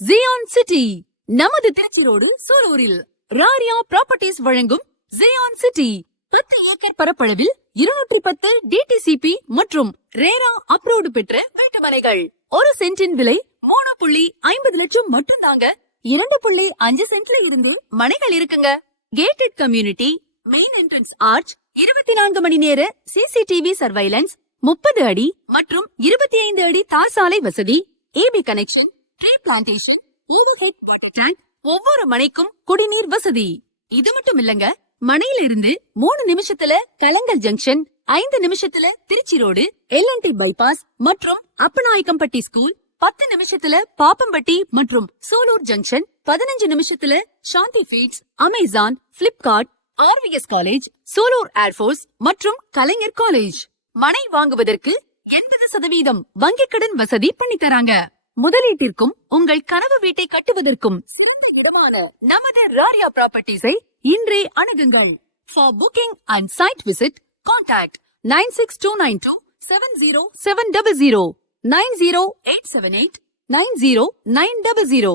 Ziyan city நமது Trichy road சூலூரில் ராரியா properties வழங்கும் Ziyan city 10 acre பரப்பளவில் 210 டிடிசிபி மற்றும் ரேரா அப்ரூவ்டு பெற்ற வீட்டுமனைகள். ஒரு சென்டின் விலை 3.50 லட்சம் மட்டும் தாங்க. 2.5 சென்ட்ல இருந்து மனைகள் இருக்குங்க. Gated community, main entrance arch, 24 மணி நேர சிசிடிவி சர்வைலன்ஸ், 30 அடி மற்றும் 25 அடி தார் சாலை வசதி, AB connection, tree plantation, overhead water tank, ஒவ்வொரு மனைக்கும் குடிநீர் வசதி. இது மட்டும் இல்லங்க, மனையில இருந்து 3 நிமிஷத்துல கலங்கல் ஜங்ஷன், 5 நிமிஷத்துல திருச்சி ரோடு, எல்என்டி பைபாஸ் மற்றும் அப்பநாயக்கம்பட்டி ஸ்கூல், 10 நிமிஷத்துல பாப்பம்பட்டி மற்றும் சூலூர் ஜங்ஷன், 15 நிமிஷத்துல சாந்தி ஃபீட்ஸ், Amazon, Flipkart, RVS college, Sulur air force மற்றும் கலைஞர் காலேஜ். மனை வாங்குவதற்கு 80% வங்கிக் கடன் வசதி பண்ணி தராங்க. முதலீட்டிற்கும் உங்கள் கனவு வீட்டை கட்டுவதற்கும் நமது ராரியா ப்ராப்பர்ட்டிஸை இன்றே அணுகுங்கள். For booking and site visit, contact 9629270700 90878 90900.